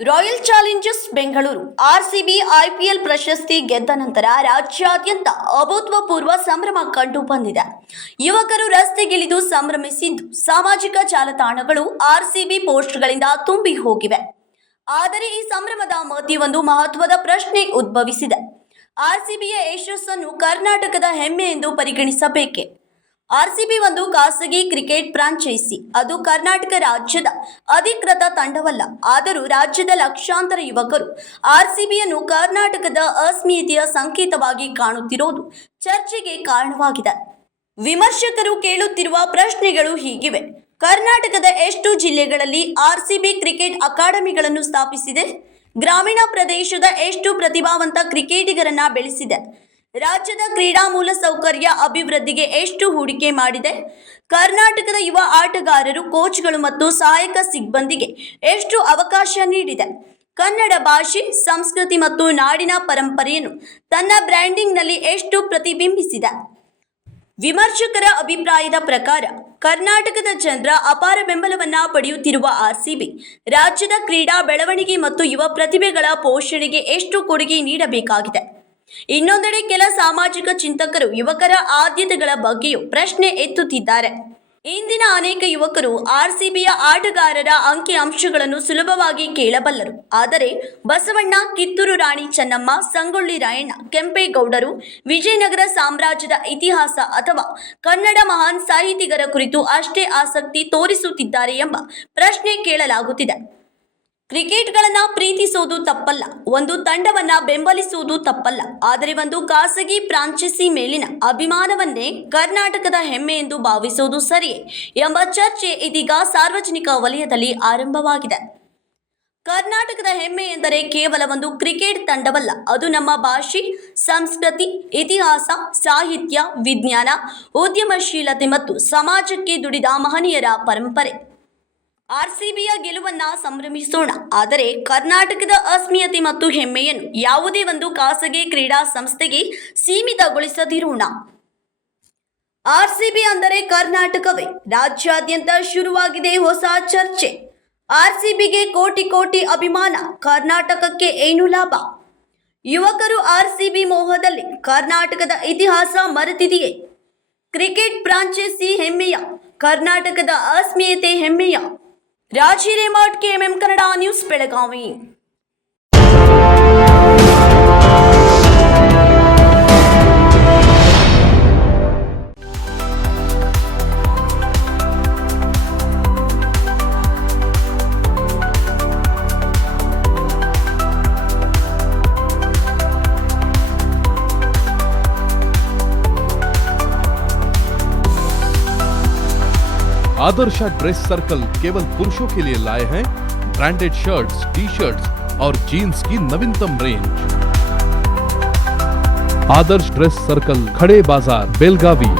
Royal Challengers Bengaluru RCB IPL ಪ್ರಶಸ್ತಿ ಗೆದ್ದ ನಂತರ ರಾಜ್ಯಾದ್ಯಂತ ಅಭೂತಪೂರ್ವ ಸಂಭ್ರಮ ಕಂಡು ಬಂದಿದೆ. ಯುವಕರು ರಸ್ತೆಗಿಳಿದು ಸಂಭ್ರಮಿಸಿದ್ದು ಸಾಮಾಜಿಕ ಜಾಲತಾಣಗಳು ಆರ್ಸಿಬಿ ಪೋಸ್ಟ್ಗಳಿಂದ ತುಂಬಿ ಹೋಗಿವೆ. ಆದರೆ ಈ ಸಂಭ್ರಮದ ಮಧ್ಯೆ ಒಂದು ಮಹತ್ವದ ಪ್ರಶ್ನೆ ಉದ್ಭವಿಸಿದೆ. ಆರ್ಸಿಬಿಯ ಯಶಸ್ಸನ್ನು ಕರ್ನಾಟಕದ ಹೆಮ್ಮೆ ಎಂದು ಪರಿಗಣಿಸಬೇಕೆ? ಆರ್ಸಿಬಿ ಒಂದು ಖಾಸಗಿ ಕ್ರಿಕೆಟ್ ಫ್ರಾಂಚೈಸಿ. ಅದು ಕರ್ನಾಟಕ ರಾಜ್ಯದ ಅಧಿಕೃತ ತಂಡವಲ್ಲ. ಆದರೂ ರಾಜ್ಯದ ಲಕ್ಷಾಂತರ ಯುವಕರು ಆರ್ಸಿಬಿಯನ್ನು ಕರ್ನಾಟಕದ ಅಸ್ಮಿತೆಯ ಸಂಕೇತವಾಗಿ ಕಾಣುತ್ತಿರುವುದು ಚರ್ಚೆಗೆ ಕಾರಣವಾಗಿದೆ. ವಿಮರ್ಶಕರು ಕೇಳುತ್ತಿರುವ ಪ್ರಶ್ನೆಗಳು ಹೀಗಿವೆ. ಕರ್ನಾಟಕದ ಎಷ್ಟು ಜಿಲ್ಲೆಗಳಲ್ಲಿ ಆರ್ಸಿಬಿ ಕ್ರಿಕೆಟ್ ಅಕಾಡೆಮಿಗಳನ್ನು ಸ್ಥಾಪಿಸಿದೆ? ಗ್ರಾಮೀಣ ಪ್ರದೇಶದ ಎಷ್ಟು ಪ್ರತಿಭಾವಂತ ಕ್ರಿಕೆಟಿಗರನ್ನ ಬೆಳೆಸಿದೆ? ರಾಜ್ಯದ ಕ್ರೀಡಾ ಮೂಲಸೌಕರ್ಯ ಅಭಿವೃದ್ಧಿಗೆ ಎಷ್ಟು ಹೂಡಿಕೆ ಮಾಡಿದೆ? ಕರ್ನಾಟಕದ ಯುವ ಆಟಗಾರರು, ಕೋಚ್ಗಳು ಮತ್ತು ಸಹಾಯಕ ಸಿಬ್ಬಂದಿಗೆ ಎಷ್ಟು ಅವಕಾಶ ನೀಡಿದೆ? ಕನ್ನಡ ಭಾಷೆ, ಸಂಸ್ಕೃತಿ ಮತ್ತು ನಾಡಿನ ಪರಂಪರೆಯನ್ನು ತನ್ನ ಬ್ರ್ಯಾಂಡಿಂಗ್ನಲ್ಲಿ ಎಷ್ಟು ಪ್ರತಿಬಿಂಬಿಸಿದೆ? ವಿಮರ್ಶಕರ ಅಭಿಪ್ರಾಯದ ಪ್ರಕಾರ ಕರ್ನಾಟಕದ ಜನರ ಅಪಾರ ಬೆಂಬಲವನ್ನ ಪಡೆಯುತ್ತಿರುವ ಆರ್ಸಿಬಿ ರಾಜ್ಯದ ಕ್ರೀಡಾ ಬೆಳವಣಿಗೆ ಮತ್ತು ಯುವ ಪ್ರತಿಭೆಗಳ ಪೋಷಣೆಗೆ ಎಷ್ಟು ಕೊಡುಗೆ ನೀಡಬೇಕಾಗಿದೆ. ಇನ್ನೊಂದೆಡೆ ಕೆಲ ಸಾಮಾಜಿಕ ಚಿಂತಕರು ಯುವಕರ ಆದ್ಯತೆಗಳ ಬಗ್ಗೆಯೂ ಪ್ರಶ್ನೆ ಎತ್ತುತ್ತಿದ್ದಾರೆ. ಇಂದಿನ ಅನೇಕ ಯುವಕರು ಆರ್ಸಿಬಿಯ ಆಟಗಾರರ ಅಂಕಿಅಂಶಗಳನ್ನು ಸುಲಭವಾಗಿ ಕೇಳಬಲ್ಲರು. ಆದರೆ ಬಸವಣ್ಣ, ಕಿತ್ತೂರು ರಾಣಿ ಚೆನ್ನಮ್ಮ, ಸಂಗೊಳ್ಳಿ ರಾಯಣ್ಣ, ಕೆಂಪೇಗೌಡರು, ವಿಜಯನಗರ ಸಾಮ್ರಾಜ್ಯದ ಇತಿಹಾಸ ಅಥವಾ ಕನ್ನಡ ಮಹಾನ್ ಸಾಹಿತಿಗರ ಕುರಿತು ಅಷ್ಟೇ ಆಸಕ್ತಿ ತೋರಿಸುತ್ತಿದ್ದಾರೆ ಎಂಬ ಪ್ರಶ್ನೆ ಕೇಳಲಾಗುತ್ತಿದೆ. ಕ್ರಿಕೆಟ್ಗಳನ್ನ ಪ್ರೀತಿಸುವುದು ತಪ್ಪಲ್ಲ, ಒಂದು ತಂಡವನ್ನ ಬೆಂಬಲಿಸುವುದು ತಪ್ಪಲ್ಲ. ಆದರೆ ಒಂದು ಖಾಸಗಿ ಫ್ರಾಂಚೈಸಿ ಮೇಲಿನ ಅಭಿಮಾನವನ್ನೇ ಕರ್ನಾಟಕದ ಹೆಮ್ಮೆ ಎಂದು ಭಾವಿಸುವುದು ಸರಿಯೇ ಎಂಬ ಚರ್ಚೆ ಇದೀಗ ಸಾರ್ವಜನಿಕ ವಲಯದಲ್ಲಿ ಆರಂಭವಾಗಿದೆ. ಕರ್ನಾಟಕದ ಹೆಮ್ಮೆ ಎಂದರೆ ಕೇವಲ ಒಂದು ಕ್ರಿಕೆಟ್ ತಂಡವಲ್ಲ, ಅದು ನಮ್ಮ ಭಾಷೆ, ಸಂಸ್ಕೃತಿ, ಇತಿಹಾಸ, ಸಾಹಿತ್ಯ, ವಿಜ್ಞಾನ, ಉದ್ಯಮಶೀಲತೆ ಮತ್ತು ಸಮಾಜಕ್ಕೆ ದುಡಿದ ಮಹನೀಯರ ಪರಂಪರೆ. ಆರ್ಸಿಬಿಯ ಗೆಲುವನ್ನ ಸಂಭ್ರಮಿಸೋಣ, ಆದರೆ ಕರ್ನಾಟಕದ ಅಸ್ಮಿತೆ ಮತ್ತು ಹೆಮ್ಮೆಯನ್ನು ಯಾವುದೇ ಒಂದು ಖಾಸಗಿ ಕ್ರೀಡಾ ಸಂಸ್ಥೆಗೆ ಸೀಮಿತಗೊಳಿಸದಿರೋಣ. ಆರ್ಸಿಬಿ ಅಂದರೆ ಕರ್ನಾಟಕವೇ? ರಾಜ್ಯಾದ್ಯಂತ ಶುರುವಾಗಿದೆ ಹೊಸ ಚರ್ಚೆ. ಆರ್ಸಿಬಿಗೆ ಕೋಟಿ ಕೋಟಿ ಅಭಿಮಾನ, ಕರ್ನಾಟಕಕ್ಕೆ ಏನು ಲಾಭ? ಯುವಕರು ಆರ್ಸಿಬಿ ಮೋಹದಲ್ಲಿ ಕರ್ನಾಟಕದ ಇತಿಹಾಸ ಮರೆತಿದೆಯೇ? ಕ್ರಿಕೆಟ್ ಫ್ರಾಂಚೈಸಿ ಹೆಮ್ಮೆಯ? ಕರ್ನಾಟಕದ ಅಸ್ಮಿತೆ ಹೆಮ್ಮೆಯ? ರಾಜಿ ರೇಮಟ್, KMM ಕನ್ನಡ ನ್ಯೂಸ್, ಬೆಳಗಾವಿ. आदर्श ड्रेस सर्कल केवल पुरुषों के लिए लाए हैं ब्रांडेड शर्ट्स, टी-शर्ट्स और जीन्स की नवीनतम रेंज। आदर्श ड्रेस सर्कल, खड़े बाजार, बेलगावी।